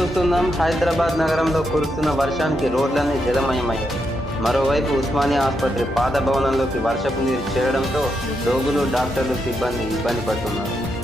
చూస్తున్నాం, హైదరాబాద్ నగరంలో కురుస్తున్న వర్షానికి రోడ్లన్నీ జలమయమయ్యాయి. మరోవైపు ఉస్మానియా ఆసుపత్రి పాత భవనంలోకి వర్షపు నీరు చేరడంతో రోగులు, డాక్టర్లు, సిబ్బంది ఇబ్బంది పడుతున్నారు.